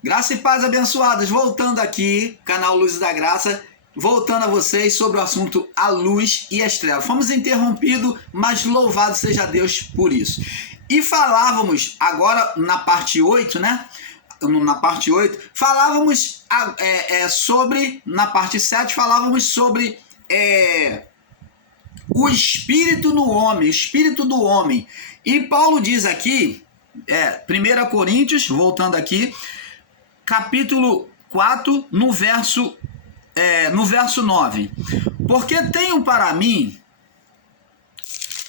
Graça e paz abençoadas, voltando aqui, canal Luz da Graça, voltando a vocês sobre o assunto a luz e as trevas. Fomos interrompidos, mas louvado seja Deus por isso. E falávamos agora na parte 8, né? Na parte 8, falávamos sobre, na parte 7, falávamos sobre o espírito no homem, o espírito do homem. E Paulo diz aqui, 1 Coríntios, voltando aqui, capítulo 4, no verso 9. Porque tenho para mim,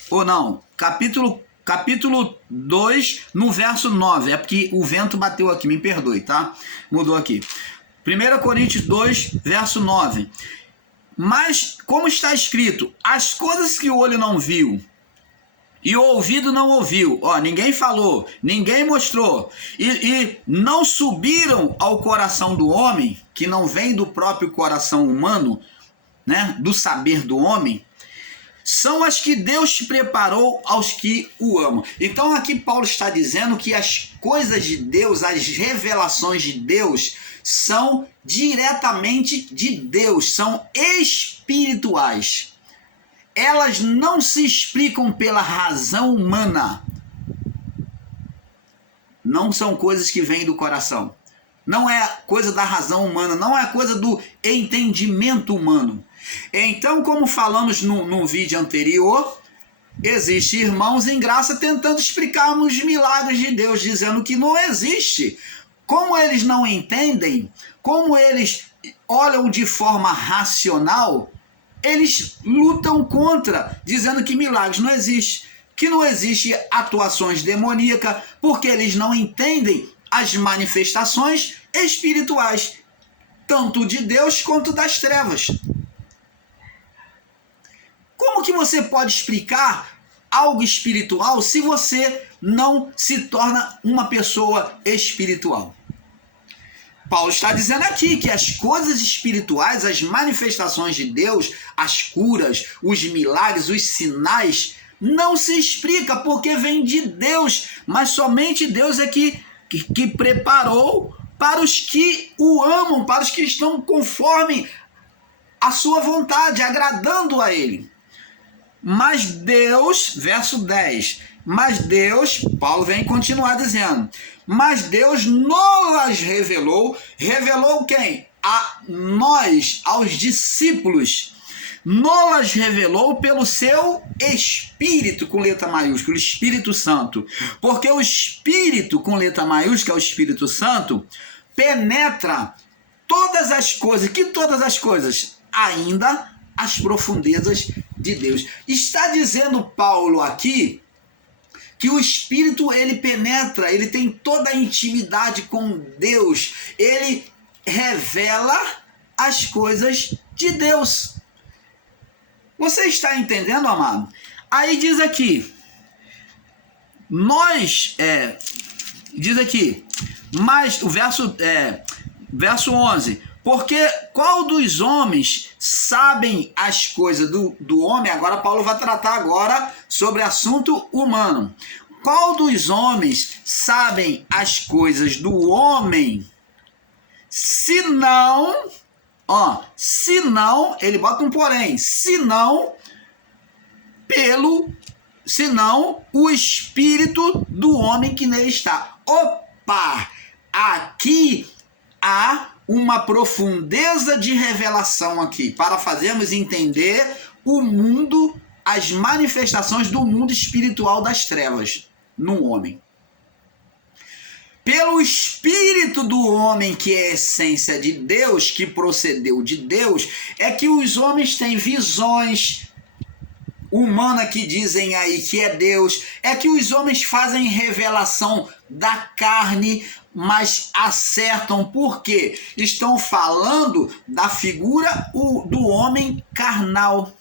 ou não, capítulo 2, no verso 9. É porque o vento bateu aqui, me perdoe, tá? Mudou aqui. 1 Coríntios 2, verso 9. Mas, como está escrito, as coisas que o olho não viu e o ouvido não ouviu, ninguém falou, ninguém mostrou, e não subiram ao coração do homem, que não vem do próprio coração humano, né, do saber do homem, são as que Deus preparou aos que o amam. Então aqui Paulo está dizendo que as coisas de Deus, as revelações de Deus, são diretamente de Deus, são espirituais. Elas não se explicam pela razão humana. Não são coisas que vêm do coração. Não é coisa da razão humana, não é coisa do entendimento humano. Então, como falamos no vídeo anterior, existem irmãos em graça tentando explicar os milagres de Deus, dizendo que não existe. Como eles não entendem, como eles olham de forma racional, eles lutam contra, dizendo que milagres não existem, que não existe atuações demoníacas, porque eles não entendem as manifestações espirituais, tanto de Deus quanto das trevas. Como que você pode explicar algo espiritual se você não se torna uma pessoa espiritual? Paulo está dizendo aqui que as coisas espirituais, as manifestações de Deus, as curas, os milagres, os sinais, não se explica porque vem de Deus, mas somente Deus é que preparou para os que o amam, para os que estão conforme a sua vontade, agradando a Ele. Mas Deus, verso 10, mas Deus, Paulo vem continuar dizendo, mas Deus nos revelou quem? A nós, aos discípulos, nos revelou pelo seu Espírito, com letra maiúscula, o Espírito Santo, porque o Espírito, com letra maiúscula, o Espírito Santo, penetra todas as coisas, que todas as coisas? Ainda as profundezas de Deus. Está dizendo Paulo aqui que o Espírito, ele penetra, ele tem toda a intimidade com Deus, ele revela as coisas de Deus. Você está entendendo, amado? Aí diz aqui, diz aqui, mas o verso 11, porque qual dos homens sabem as coisas do homem? Agora Paulo vai tratar agora sobre assunto humano. Qual dos homens sabem as coisas do homem? Senão, ele bota um porém, senão o espírito do homem que nele está. Opa! Aqui há uma profundeza de revelação aqui, para fazermos entender o mundo, as manifestações do mundo espiritual das trevas no homem. Pelo espírito do homem, que é a essência de Deus, que procedeu de Deus, é que os homens têm visões humanas que dizem aí que é Deus, é que os homens fazem revelação da carne, mas acertam porque estão falando da figura do homem carnal.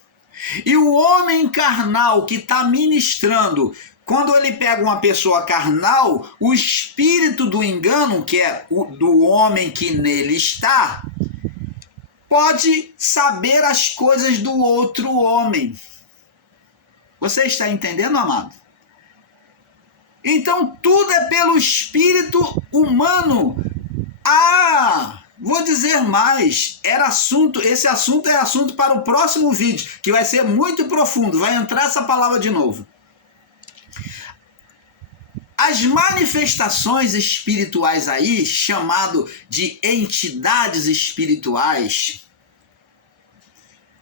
E o homem carnal que está ministrando, quando ele pega uma pessoa carnal, o espírito do engano, que é o do homem que nele está, pode saber as coisas do outro homem. Você está entendendo, amado? Então tudo é pelo espírito humano. Vou dizer mais, esse assunto é assunto para o próximo vídeo, que vai ser muito profundo, vai entrar essa palavra de novo. As manifestações espirituais aí, chamado de entidades espirituais,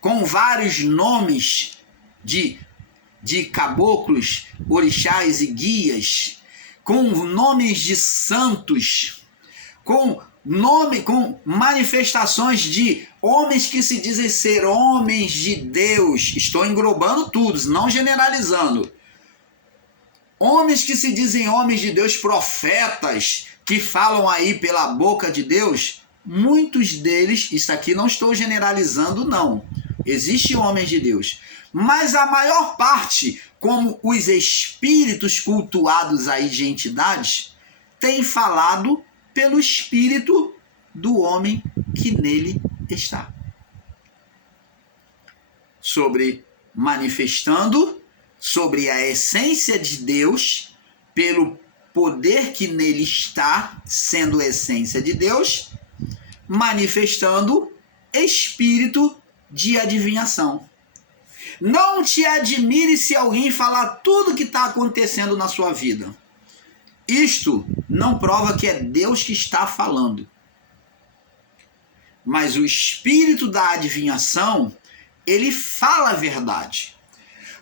com vários nomes de caboclos, orixás e guias, com nomes de santos, com manifestações de homens que se dizem ser homens de Deus. Estou englobando tudo, não generalizando. Homens que se dizem homens de Deus, profetas, que falam aí pela boca de Deus, muitos deles, isso aqui não estou generalizando não, existem homens de Deus, mas a maior parte, como os espíritos cultuados aí de entidades, tem falado pelo espírito do homem que nele está. Manifestando sobre a essência de Deus, pelo poder que nele está, sendo a essência de Deus, manifestando espírito de adivinhação. Não te admire se alguém falar tudo que está acontecendo na sua vida. Isto não prova que é Deus que está falando. Mas o espírito da adivinhação, ele fala a verdade.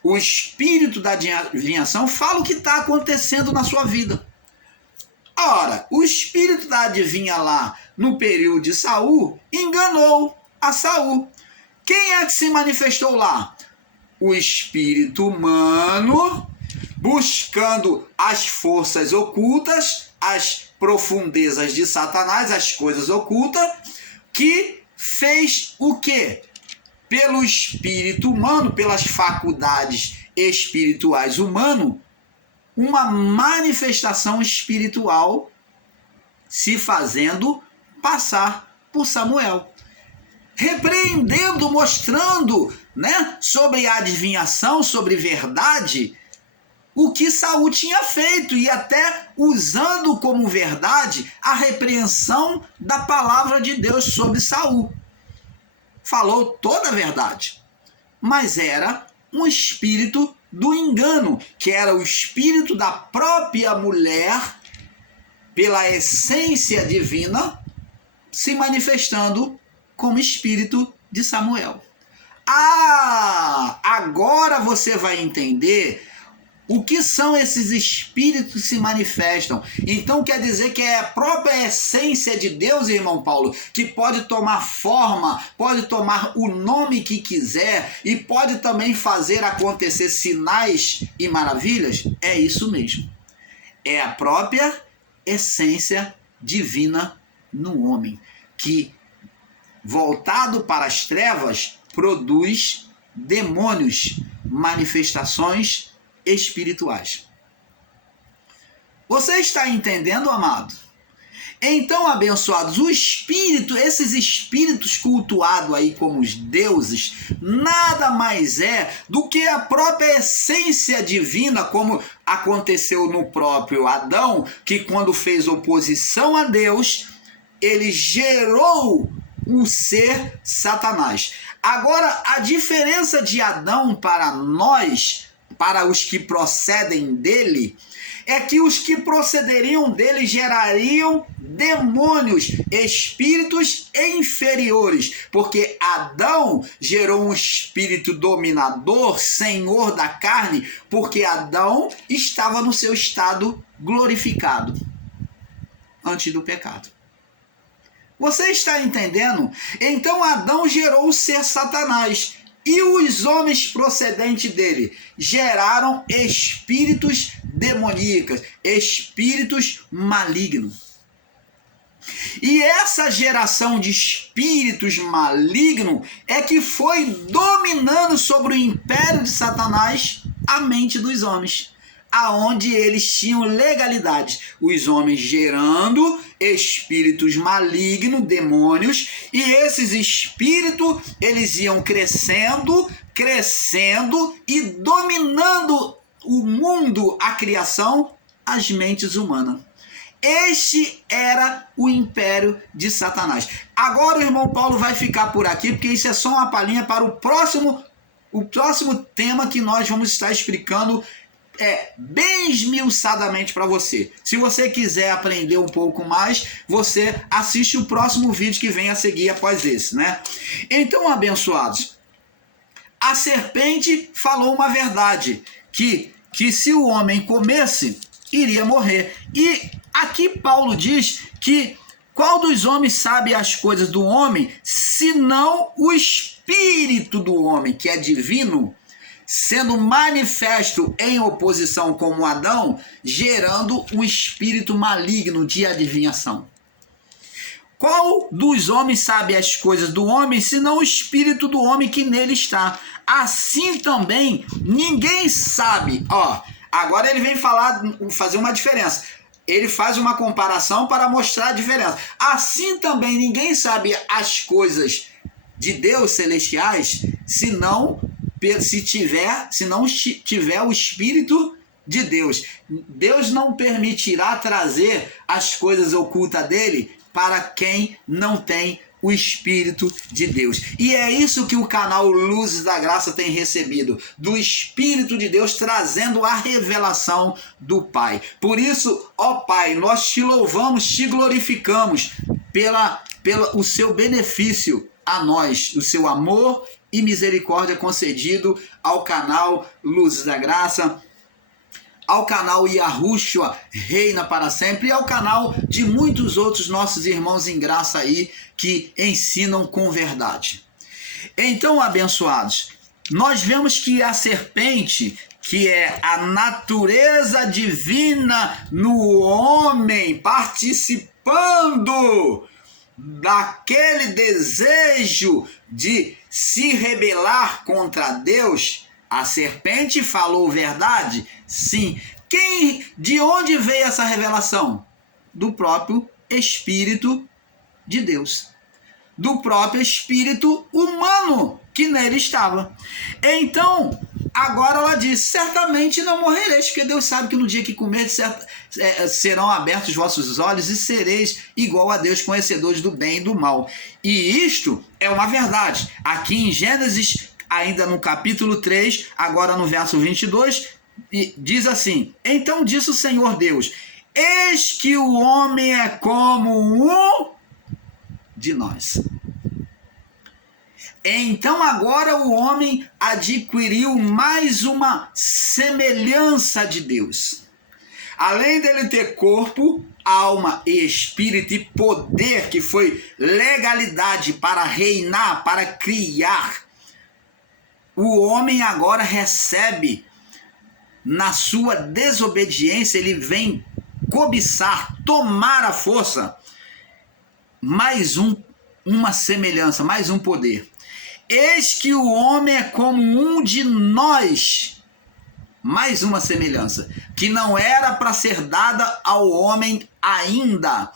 O espírito da adivinhação fala o que está acontecendo na sua vida. Ora, o espírito da adivinha lá, no período de Saul, enganou a Saul. Quem é que se manifestou lá? O espírito humano, buscando as forças ocultas, as profundezas de Satanás, as coisas ocultas, que fez o quê? Pelo espírito humano, pelas faculdades espirituais humanas, uma manifestação espiritual se fazendo passar por Samuel. Repreendendo, mostrando, sobre a adivinhação, sobre verdade, o que Saul tinha feito, e até usando como verdade a repreensão da palavra de Deus sobre Saul. Falou toda a verdade, mas era um espírito do engano, que era o espírito da própria mulher, pela essência divina, se manifestando como espírito de Samuel. Agora você vai entender o que são esses espíritos que se manifestam. Então quer dizer que é a própria essência de Deus, irmão Paulo, que pode tomar forma, pode tomar o nome que quiser e pode também fazer acontecer sinais e maravilhas? É isso mesmo. É a própria essência divina no homem, que, voltado para as trevas, produz demônios, manifestações espirituais. Você está entendendo, amado? Então, abençoados, esses espíritos cultuados aí como os deuses, nada mais é do que a própria essência divina, como aconteceu no próprio Adão, que quando fez oposição a Deus, ele gerou o ser Satanás. Agora, a diferença de Adão para nós, para os que procedem dele, é que os que procederiam dele gerariam demônios, espíritos inferiores, porque Adão gerou um espírito dominador, senhor da carne, porque Adão estava no seu estado glorificado antes do pecado. Você está entendendo? Então Adão gerou o ser Satanás, e os homens procedentes dele geraram espíritos demoníacos, espíritos malignos. E essa geração de espíritos malignos é que foi dominando sobre o império de Satanás a mente dos homens, aonde eles tinham legalidade. Os homens gerando espíritos malignos, demônios, e esses espíritos, eles iam crescendo e dominando o mundo, a criação, as mentes humanas. Este era o império de Satanás. Agora o irmão Paulo vai ficar por aqui, porque isso é só uma palhinha para o próximo tema que nós vamos estar explicando bem esmiuçadamente para você. Se você quiser aprender um pouco mais, você assiste o próximo vídeo que vem a seguir após esse, né? Então, abençoados, a serpente falou uma verdade, que se o homem comesse, iria morrer. E aqui Paulo diz que qual dos homens sabe as coisas do homem, senão o espírito do homem, que é divino, sendo manifesto em oposição como Adão, gerando um espírito maligno de adivinhação. Qual dos homens sabe as coisas do homem, senão o espírito do homem que nele está? Assim também ninguém sabe. Agora ele vem fazer uma diferença. Ele faz uma comparação para mostrar a diferença. Assim também ninguém sabe as coisas de Deus celestiais, se não tiver o Espírito de Deus. Deus não permitirá trazer as coisas ocultas dele para quem não tem o Espírito de Deus. E é isso que o canal Luzes da Graça tem recebido, do Espírito de Deus trazendo a revelação do Pai. Por isso, ó Pai, nós te louvamos, te glorificamos pelo seu benefício a nós, o seu amor e misericórdia concedido ao canal Luzes da Graça, ao canal Yahushua Reina para Sempre e ao canal de muitos outros nossos irmãos em graça aí que ensinam com verdade. Então, abençoados, nós vemos que a serpente, que é a natureza divina no homem, participando daquele desejo de se rebelar contra Deus, a serpente falou verdade? Sim. De onde veio essa revelação? Do próprio Espírito de Deus. Do próprio Espírito humano que nele estava. Então, agora ela diz, certamente não morrereis, porque Deus sabe que no dia que comerdes serão abertos os vossos olhos e sereis igual a Deus, conhecedores do bem e do mal. E isto é uma verdade. Aqui em Gênesis, ainda no capítulo 3, agora no verso 22, diz assim: então disse o Senhor Deus, eis que o homem é como um de nós. Então agora o homem adquiriu mais uma semelhança de Deus. Além dele ter corpo, alma e espírito e poder, que foi legalidade para reinar, para criar, o homem agora recebe, na sua desobediência, ele vem cobiçar, tomar a força, mais uma semelhança, mais um poder. Eis que o homem é como um de nós, mais uma semelhança, que não era para ser dada ao homem ainda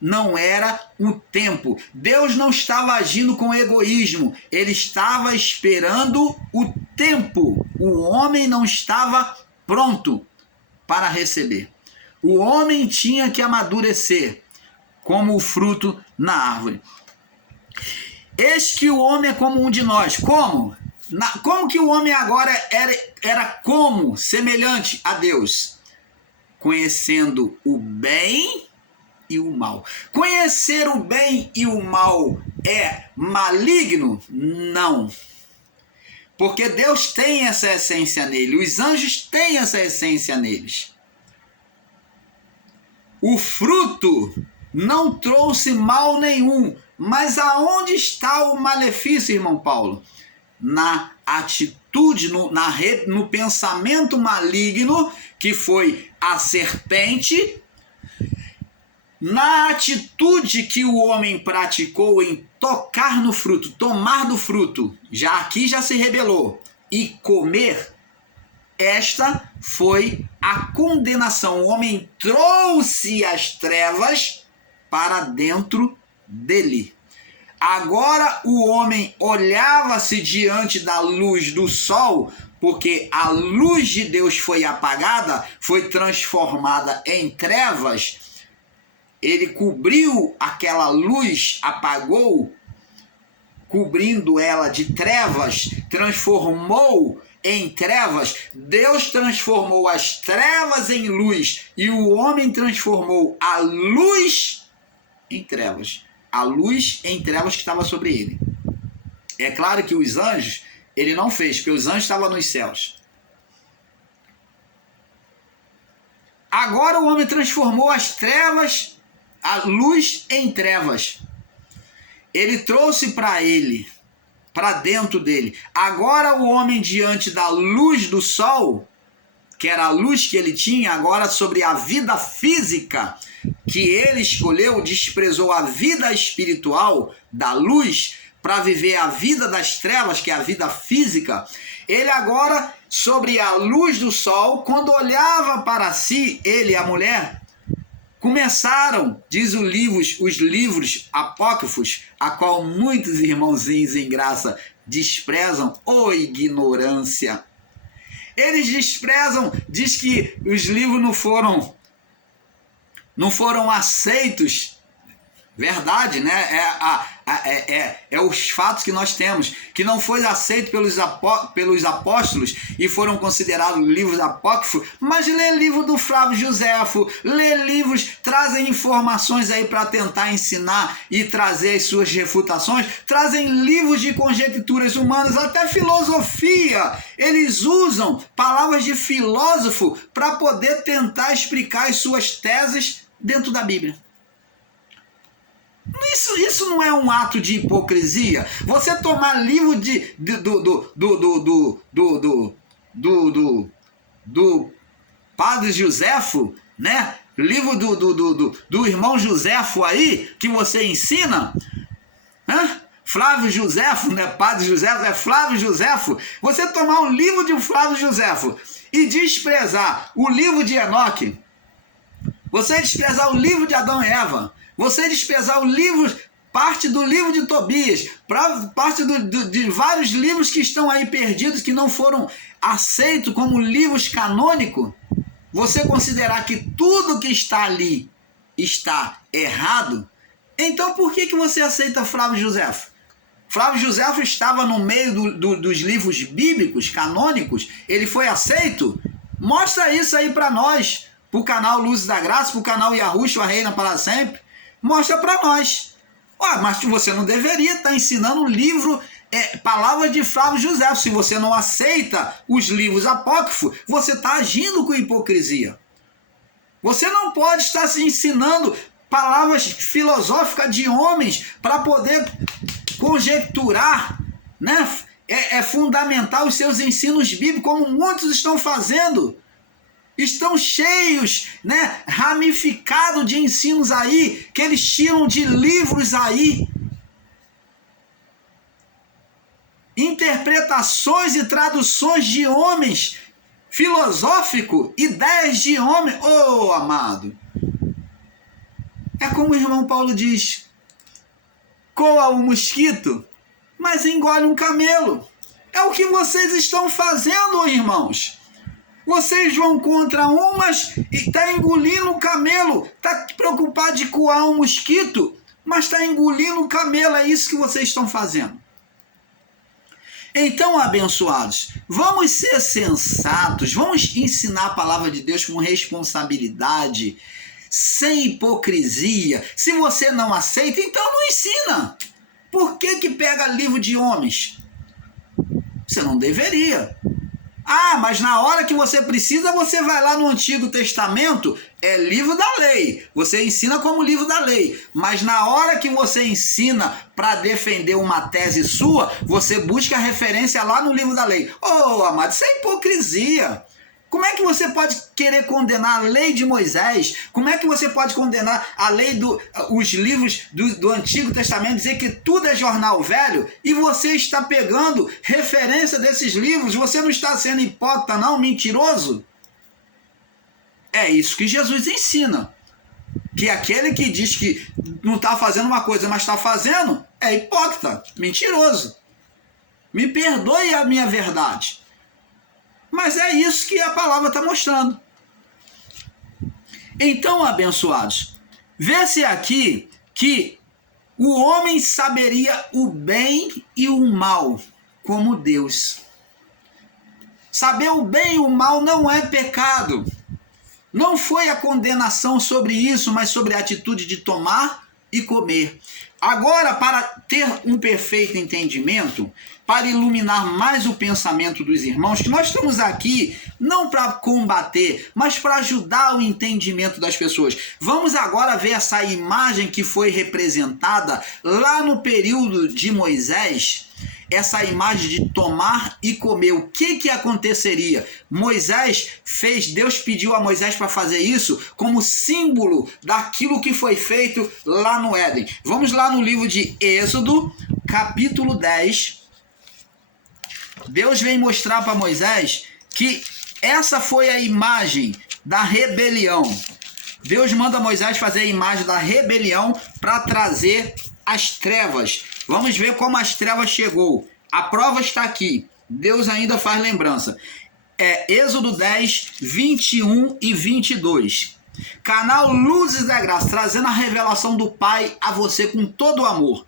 não era o tempo. Deus não estava agindo com egoísmo, ele estava esperando o tempo. O homem não estava pronto para receber. O homem tinha que amadurecer como o fruto na árvore. Eis que o homem é como um de nós. Como? Como que o homem agora era como semelhante a Deus? Conhecendo o bem e o mal. Conhecer o bem e o mal é maligno? Não. Porque Deus tem essa essência nele. Os anjos têm essa essência neles. O fruto não trouxe mal nenhum. Mas aonde está o malefício, irmão Paulo? Na atitude, no pensamento maligno, que foi a serpente, na atitude que o homem praticou em tocar no fruto, tomar do fruto, aqui já se rebelou, e comer, esta foi a condenação. O homem trouxe as trevas para dentro dele. Agora o homem olhava-se diante da luz do sol porque a luz de Deus foi apagada, foi transformada em trevas. Ele cobriu aquela luz, apagou, cobrindo ela de trevas, transformou em trevas. Deus transformou as trevas em luz e o homem transformou a luz em trevas. A luz em trevas que estava sobre ele. É claro que os anjos, ele não fez, porque os anjos estavam nos céus. Agora o homem transformou as trevas, a luz em trevas. Ele trouxe para ele, para dentro dele. Agora o homem, diante da luz do sol, que era a luz que ele tinha, agora sobre a vida física que ele escolheu, desprezou a vida espiritual da luz para viver a vida das trevas, que é a vida física. Ele agora, sobre a luz do sol, quando olhava para si, ele e a mulher, começaram, diz os livros apócrifos, a qual muitos irmãozinhos em graça desprezam, ou ignorância. Eles desprezam, diz que os livros não foram aceitos. Verdade, né? É os fatos que nós temos, que não foi aceito pelos apóstolos e foram considerados livros apócrifos, mas lê livro do Flávio Joséfo, lê livros, trazem informações aí para tentar ensinar e trazer as suas refutações, trazem livros de conjecturas humanas, até filosofia, eles usam palavras de filósofo para poder tentar explicar as suas teses dentro da Bíblia. Isso não é um ato de hipocrisia? Você tomar livro do Padre Joséfo, né? Livro do irmão Joséfo aí, que você ensina, né? Flávio Joséfo, não é Padre Joséfo, é Flávio Joséfo. Você tomar um livro de Flávio Joséfo e desprezar o livro de Enoque, você desprezar o livro de Adão e Eva, você desprezar o livro, parte do livro de Tobias, parte de vários livros que estão aí perdidos, que não foram aceitos como livros canônicos, você considerar que tudo que está ali está errado, então por que você aceita Flávio Joséfo? Flávio Joséfo estava no meio dos livros bíblicos, canônicos, ele foi aceito? Mostra isso aí para nós, para o canal Luzes da Graça, para o canal Yahushua Reina para Sempre. Mostra para nós. Mas você não deveria estar ensinando um livro, palavras de Flávio Joséfo. Se você não aceita os livros apócrifos, você está agindo com hipocrisia. Você não pode estar se ensinando palavras filosóficas de homens para poder conjecturar, né? É fundamental os seus ensinos bíblicos, como muitos estão fazendo. Estão cheios, né, ramificados de ensinos aí, que eles tiram de livros aí. Interpretações e traduções de homens, filosófico, ideias de homem. Oh, amado! É como o irmão Paulo diz, coa um mosquito, mas engole um camelo. É o que vocês estão fazendo, irmãos. Vocês vão contra umas e está engolindo um camelo. Está preocupado de coar um mosquito, mas está engolindo um camelo. É isso que vocês estão fazendo. Então, abençoados, vamos ser sensatos. Vamos ensinar a palavra de Deus com responsabilidade, sem hipocrisia. Se você não aceita, então não ensina. Por que pega livro de homens? Você não deveria. Mas na hora que você precisa, você vai lá no Antigo Testamento, é livro da lei. Você ensina como livro da lei. Mas na hora que você ensina para defender uma tese sua, você busca a referência lá no livro da lei. Oh, amado, isso é hipocrisia. Como é que você pode querer condenar a lei de Moisés? Como é que você pode condenar a lei os livros do Antigo Testamento, dizer que tudo é jornal velho, e você está pegando referência desses livros? Você não está sendo hipócrita, não, mentiroso? É isso que Jesus ensina. Que aquele que diz que não está fazendo uma coisa, mas está fazendo, é hipócrita, mentiroso. Me perdoe a minha verdade. Mas é isso que a palavra está mostrando. Então, abençoados, vê-se aqui que o homem saberia o bem e o mal como Deus. Saber o bem e o mal não é pecado. Não foi a condenação sobre isso, mas sobre a atitude de tomar e comer. Agora, para ter um perfeito entendimento, para iluminar mais o pensamento dos irmãos, que nós estamos aqui não para combater, mas para ajudar o entendimento das pessoas. Vamos agora ver essa imagem que foi representada lá no período de Moisés, essa imagem de tomar e comer. O que aconteceria? Deus pediu a Moisés para fazer isso como símbolo daquilo que foi feito lá no Éden. Vamos lá no livro de Êxodo, capítulo 10. Deus vem mostrar para Moisés que essa foi a imagem da rebelião. Deus manda Moisés fazer a imagem da rebelião para trazer as trevas. Vamos ver como as trevas chegou. A prova está aqui. Deus ainda faz lembrança. Êxodo 10, 21 e 22. Canal Luzes da Graça, trazendo a revelação do Pai a você com todo o amor.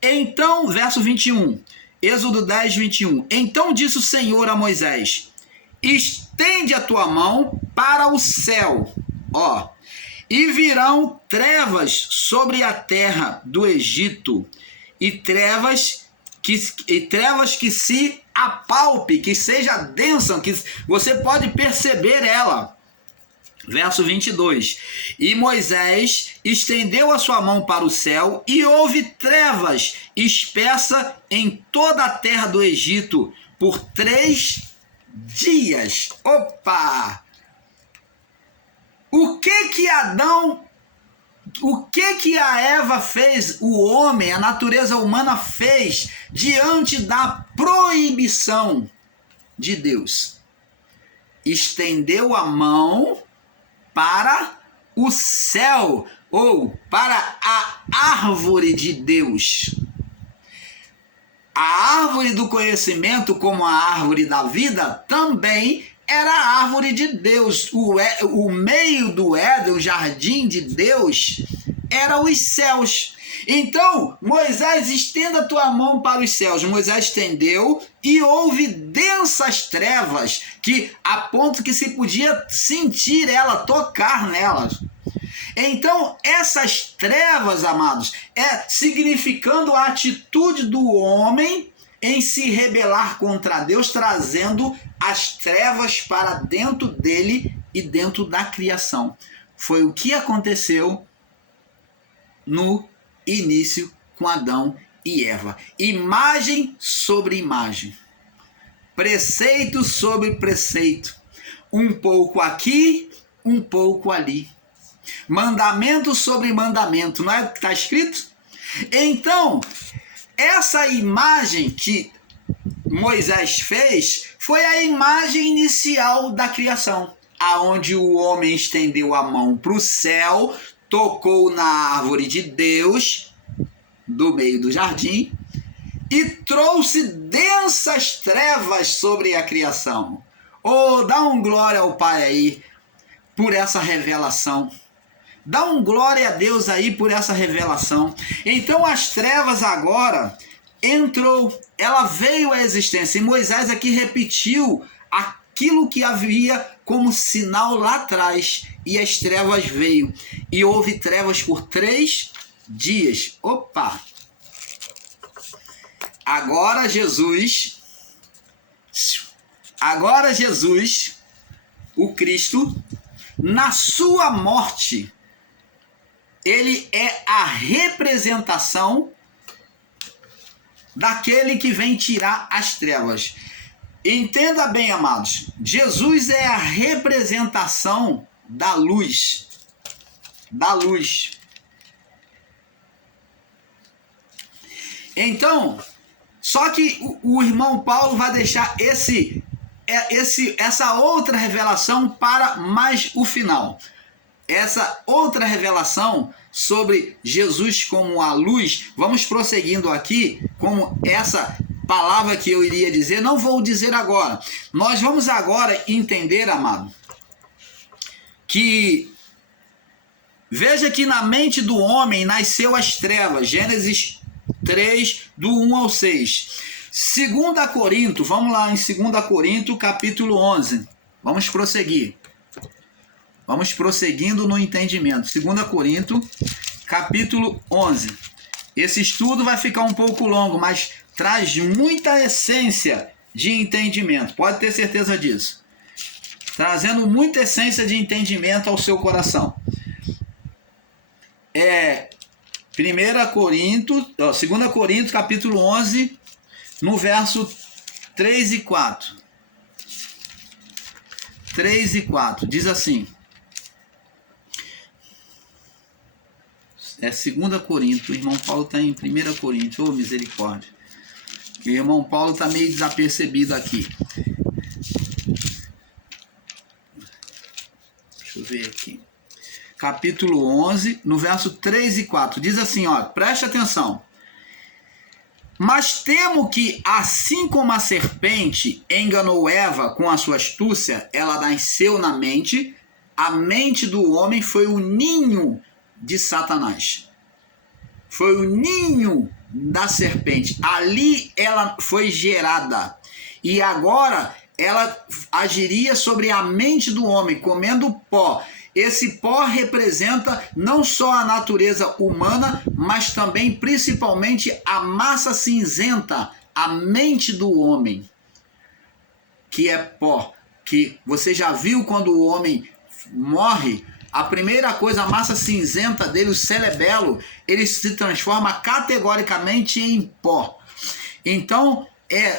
Então, verso 21. Êxodo 10, 21. Então disse o Senhor a Moisés: estende a tua mão para o céu, e virão trevas sobre a terra do Egito, e trevas que se apalpe, que seja densa, que você pode perceber ela. Verso 22. E Moisés estendeu a sua mão para o céu, e houve trevas espessa em toda a terra do Egito por 3 dias. Opa! O que a Eva fez, o homem, a natureza humana fez diante da proibição de Deus? Estendeu a mão para o céu, ou para a árvore de Deus. A árvore do conhecimento, como a árvore da vida, também era a árvore de Deus. O meio do Éden, o jardim de Deus, era os céus. Então, Moisés, estenda a tua mão para os céus. Moisés estendeu e houve densas trevas, que a ponto que se podia sentir ela, tocar nelas. Então, essas trevas, amados, significando a atitude do homem em se rebelar contra Deus, trazendo as trevas para dentro dele e dentro da criação. Foi o que aconteceu no início com Adão e Eva. Imagem sobre imagem. Preceito sobre preceito. Um pouco aqui, um pouco ali. Mandamento sobre mandamento. Não é o que está escrito? Então, essa imagem que Moisés fez foi a imagem inicial da criação, aonde o homem estendeu a mão para o céu, tocou na árvore de Deus, do meio do jardim, e trouxe densas trevas sobre a criação. Dá um glória ao Pai aí por essa revelação. Dá um glória a Deus aí por essa revelação. Então as trevas agora ela veio à existência. E Moisés aqui repetiu aquilo que havia como sinal lá atrás. E as trevas veio. E houve trevas por 3 dias. Opa! Agora Jesus, o Cristo, na sua morte, ele é a representação daquele que vem tirar as trevas. Entenda bem, amados, Jesus é a representação da luz. Da luz. Então, só que o irmão Paulo vai deixar essa outra revelação para mais o final. Essa outra revelação sobre Jesus como a luz, vamos prosseguindo aqui, como essa palavra que eu iria dizer, não vou dizer agora. Nós vamos agora entender, amado, que veja que na mente do homem nasceu as trevas. Gênesis 3, do 1 ao 6. 2 Coríntios, vamos lá em 2 Coríntios, capítulo 11. Vamos prosseguir. Vamos prosseguindo no entendimento. 2 Coríntios, capítulo 11. Esse estudo vai ficar um pouco longo, mas traz muita essência de entendimento. Pode ter certeza disso. Trazendo muita essência de entendimento ao seu coração. 2 Coríntios, capítulo 11, no verso 3 e 4. 3 e 4, diz assim. É 2 Coríntios, o irmão Paulo está em 1 Coríntios, ô misericórdia. O irmão Paulo está meio desapercebido aqui. Deixa eu ver aqui. Capítulo 11, no verso 3 e 4, diz assim, ó, preste atenção. Mas temo que, assim como a serpente enganou Eva com a sua astúcia, ela nasceu na mente, a mente do homem foi o ninho de Satanás. Foi o ninho da serpente. Ali ela foi gerada. E agora ela agiria sobre a mente do homem, comendo pó. Esse pó representa não só a natureza humana, mas também, principalmente, a massa cinzenta, a mente do homem, que é pó. Que você já viu quando o homem morre, a primeira coisa, a massa cinzenta dele, o cerebelo, ele se transforma categoricamente em pó. Então,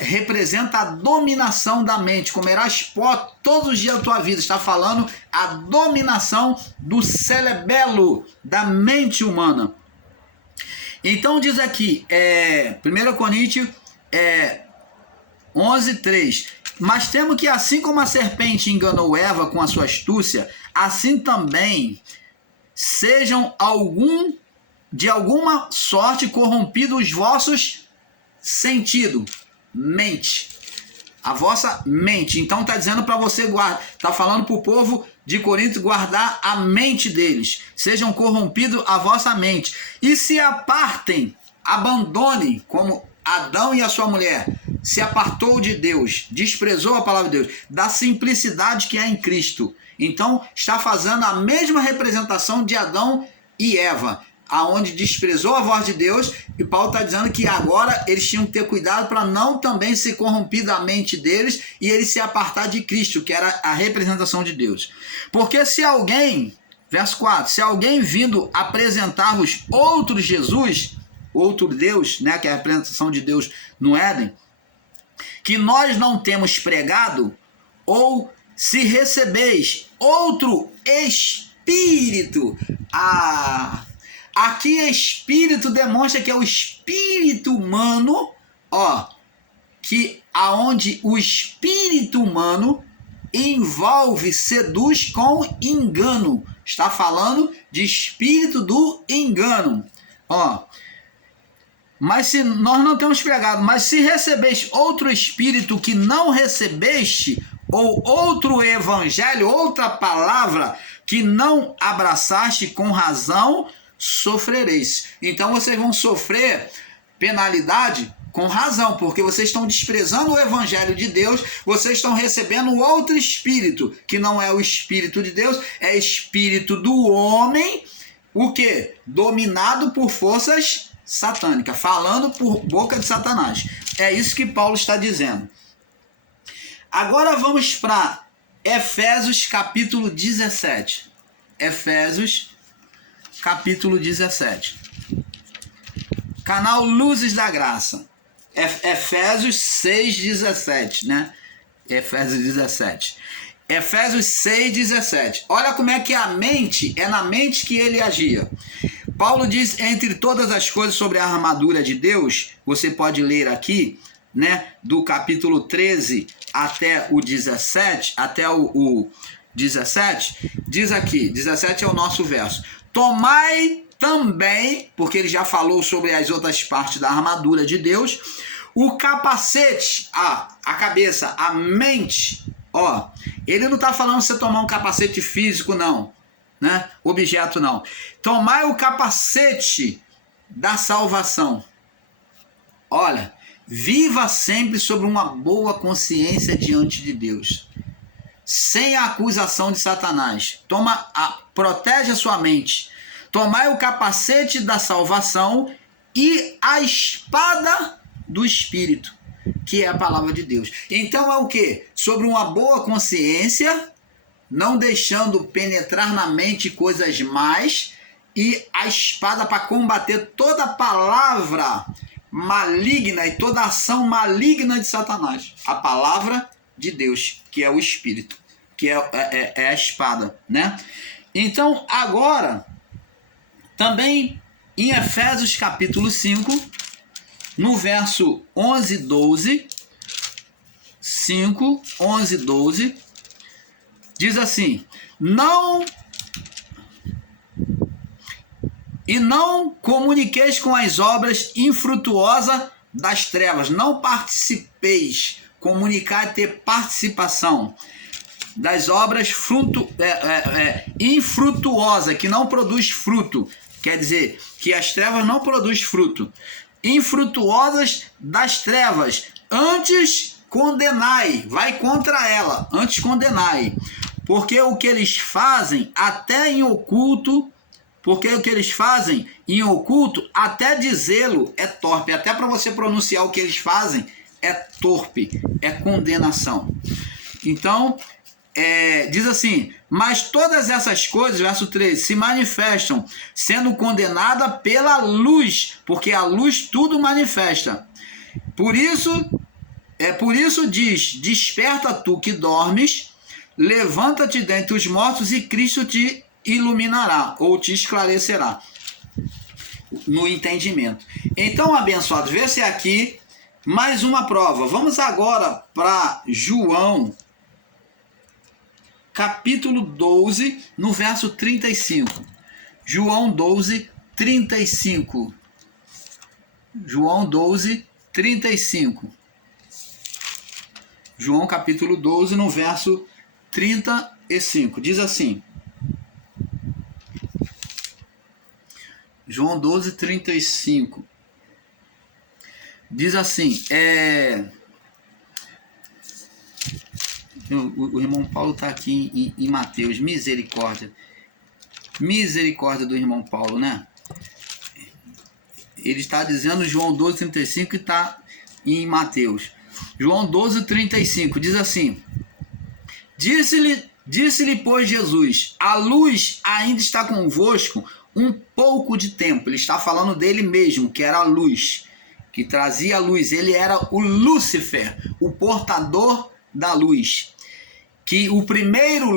representa a dominação da mente. Comerás pó todos os dias da tua vida. Está falando a dominação do cerebelo, da mente humana. Então diz aqui, 1 Coríntios 11, 3. Mas temo que assim como a serpente enganou Eva com a sua astúcia, assim também sejam de alguma sorte corrompidos os vossos sentidos. Mente, a vossa mente. Então está dizendo para você guardar, está falando para o povo de Corinto guardar a mente deles, sejam corrompidos a vossa mente e se apartem, abandonem, como Adão e a sua mulher se apartou de Deus, desprezou a palavra de Deus, da simplicidade que é em Cristo. Então está fazendo a mesma representação de Adão e Eva, aonde desprezou a voz de Deus, e Paulo está dizendo que agora eles tinham que ter cuidado para não também ser corrompida a mente deles e eles se apartar de Cristo, que era a representação de Deus. Porque se alguém, verso 4, se alguém vindo apresentar-vos outro Jesus, outro Deus, né, que é a representação de Deus no Éden, que nós não temos pregado, ou se recebeis outro Espírito, aqui espírito demonstra que é o espírito humano, que aonde o espírito humano envolve, seduz com engano. Está falando de espírito do engano. Mas se nós não temos pregado, mas se recebeis outro espírito que não recebeste, ou outro evangelho, outra palavra que não abraçaste, com razão sofrereis. Então vocês vão sofrer penalidade com razão, porque vocês estão desprezando o evangelho de Deus, vocês estão recebendo outro espírito, que não é o espírito de Deus, é espírito do homem, o que? Dominado por forças satânicas, falando por boca de Satanás. É isso que Paulo está dizendo. Agora vamos para Efésios capítulo 17. Efésios capítulo 17. Canal Luzes da Graça. Efésios 6:17, né? Efésios 17. Efésios 6:17. Olha como é que a mente, é na mente que ele agia. Paulo diz, entre todas as coisas sobre a armadura de Deus, você pode ler aqui, né, do capítulo 13 até o 17, até o 17, diz aqui, 17 é o nosso verso. Tomai também, porque ele já falou sobre as outras partes da armadura de Deus, O capacete, a cabeça, a mente, ó, ele não está falando você tomar um capacete físico, não, né? Objeto, não. Tomai o capacete da salvação. Olha, viva sempre sobre uma boa consciência diante de Deus, sem a acusação de Satanás. Protege a sua mente. Tomai o capacete da salvação e a espada do Espírito, que é a palavra de Deus. Então é o quê? Sobre uma boa consciência, não deixando penetrar na mente coisas más, e a espada para combater toda palavra maligna e toda ação maligna de Satanás. A palavra de Deus, que é o Espírito, que é a espada, né? Então, agora, também em Efésios capítulo 5, no verso 11 e 12, 5, 11 e 12, diz assim: não comuniqueis com as obras infrutuosas das trevas. Não participeis. Comunicar é ter participação das obras infrutuosa, que não produz fruto. Quer dizer, que as trevas não produzem fruto. Infrutuosas das trevas. Antes condenai. Vai contra ela. Antes condenai. Porque o que eles fazem até em oculto... Porque o que eles fazem em oculto, até dizê-lo é torpe. Até para você pronunciar o que eles fazem é torpe, é condenação. Então, diz assim: mas todas essas coisas, verso 13, se manifestam, sendo condenada pela luz, porque a luz tudo manifesta. Por isso diz: desperta tu que dormes, levanta-te dentre os mortos e Cristo te iluminará ou te esclarecerá no entendimento. Então, abençoados, vê-se aqui mais uma prova. Vamos agora para João capítulo 12, no verso 35. João 12, 35. João 12, 35. João capítulo 12, no verso 35. Diz assim: João 12, 35. Diz assim, o irmão Paulo está aqui em Mateus. Misericórdia. Misericórdia do irmão Paulo, né? Ele está dizendo João 12, 35 e está em Mateus. João 12, 35 diz assim: Disse-lhe, pois, Jesus: a luz ainda está convosco um pouco de tempo. Ele está falando dele mesmo, que era a luz, que trazia a luz. Ele era o Lúcifer, o portador da luz. Que o primeiro